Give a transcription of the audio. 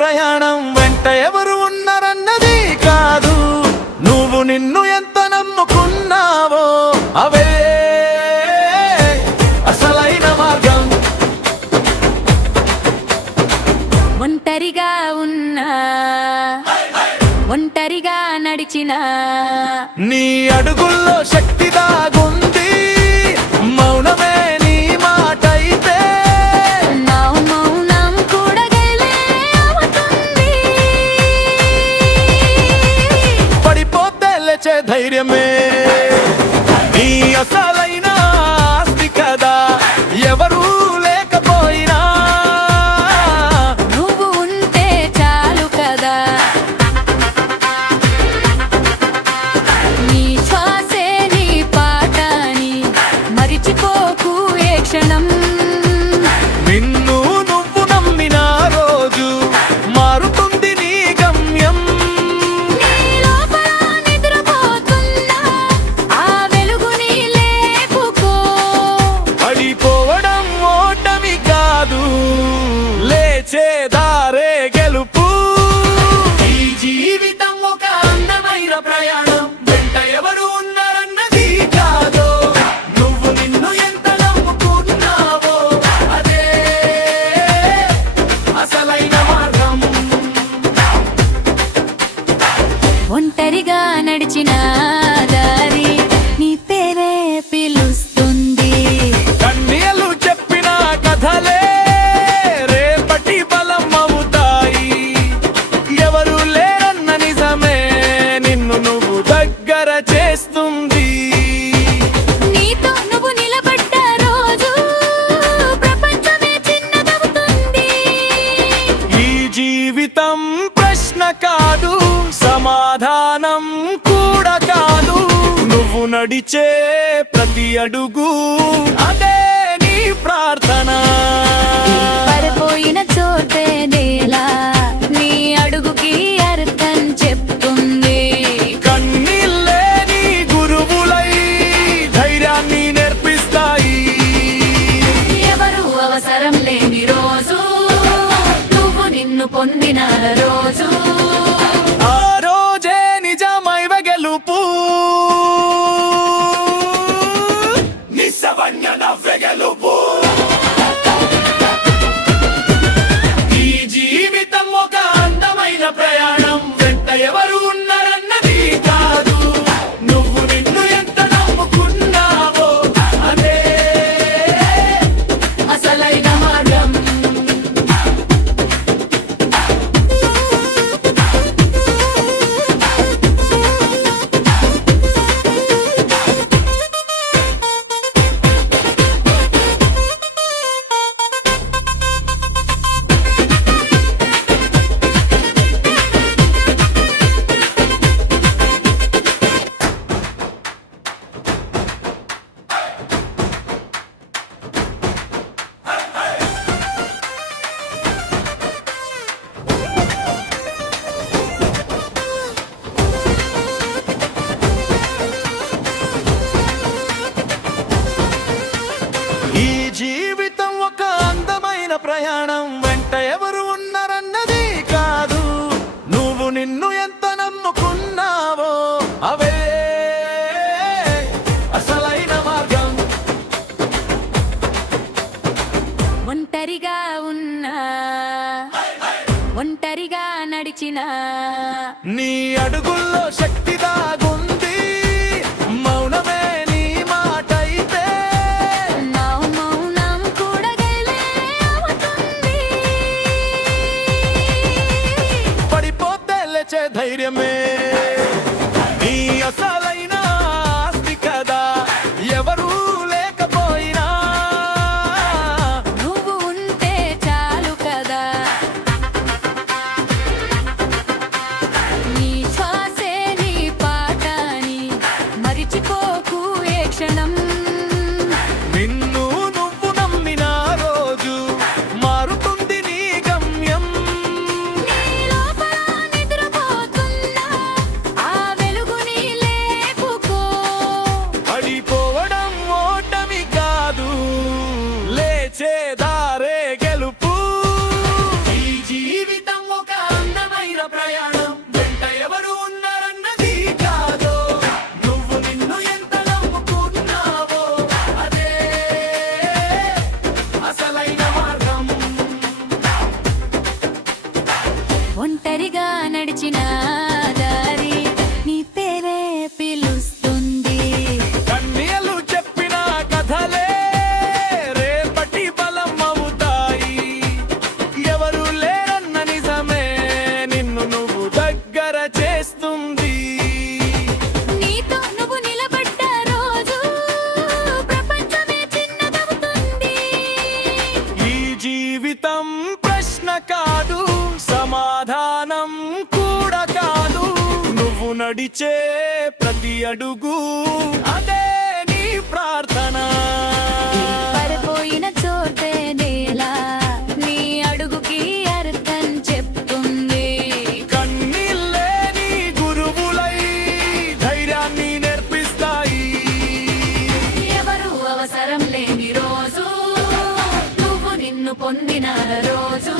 ప్రయాణం వెంట ఎవరు ఉన్నారన్నది కాదు, నువ్వు నిన్ను ఎంత నమ్ముకున్నావో అవే అసలైన మార్గం. ఒంటరిగా ఉన్నా ఒంటరిగా నడిచిన నీ అడుగుల్లో శక్తి దాగుంది, మౌనమే నీ మాటైతే నా మౌనం కూడా గెలే అవుతుంది. పడిపోతే లేచే ధైర్యమే నీ అసలైన ఆస్తి కదా. ఎవరు లేకపోయినా నువ్వు ఉంటే చాలు కదా. నీ శ్వాసే నీ పాటని మరిచిపోకు ఏ క్షణం. నిన్ను నువ్వు నమ్మిన రోజు మారుతుంది నీ గమ్యం. నీ లోపల నిద్రపోతున్న ఆ వెలుగుని లేపుకో. పడిపోవడం ఓటమి కాదు, లేచే దారే గెలుపు. ఈ జీవితం ఒక అందమైన ప్రయాణం, వెంట ఎవరు ఉన్నారన్నది కాదు, నువ్వు నిన్ను ఎంత నమ్ముకున్నావో అదే అసలైన మార్గం. ఒంటరిగా నడిచిన దారి నీ పేరే పిలుస్తుంది. కన్నీళ్ళు చెప్పిన కథలే రేపటి బలం అవుతాయి. ఎవరు లేరన్న నిజమే నిన్ను నువ్వు దగ్గర చేస్తుంది. నీతో నువ్వు నిలబడ్డ రోజు ప్రపంచమే చిన్నదవుతుంది. ఈ జీవితం ప్రశ్న కాదు, సమాధానం కూడా కాదు, నువ్వు నడిచే ప్రతి అడుగు అదే నీ ప్రార్థన. పడిపోయిన చోటే నేలా నీ అడుగుకి అర్థం చెప్తుంది. కన్నీళ్ళే నీ గురువులై ధైర్యాన్ని నేర్పిస్తాయి. ఎవరు అవసరం లేని రోజు నువ్వు నిన్ను పొందిన రోజు. ఆ రోజే నిజమైవ గెలుపు. నిస్సవన్య నవ్వె గెలుపు. ఈ జీవితం ఒక అందమైన ప్రయాణం, వెంట ఎవరు ఉన్నారన్నది కాదు, నువ్వు నిన్ను ఎంత నమ్ముకున్నావో అదే అసలైన మార్గం. ఈ జీవితం ఒక అందమైన ప్రయాణం, వెంట ఎవరు ఉన్నారన్నది కాదు, నువ్వు నిన్ను ఎంత నమ్ముకున్నావో అవే అసలైన మార్గం. ఒంటరిగా ఉన్నా ఒంటరిగా నడిచిన నీ అడుగుల్లో శక్తి దాగుంది, మౌనమే నీ మాటైతే నా మౌనం కూడా గెలే అవుతుంది. పడిపోతే లేచే ధైర్యమే నీ అసలైన ఆస్తి కదా. ఎవరు లేకపోయినా నువ్వు ఉంటే చాలు కదా. నీ శ్వాసే నీ పాట నడిచే ప్రతి అడుగు అదే నీ ప్రార్థన పడిపోయిన చోటే నేల నీ అడుగుకి అర్థం చెప్తుంది. కన్నీళ్ళే నీ గురువులై ధైర్యాన్ని నేర్పిస్తాయి. ఎవరు అవసరం లేని రోజు నువ్వు నిన్ను పొందిన రోజు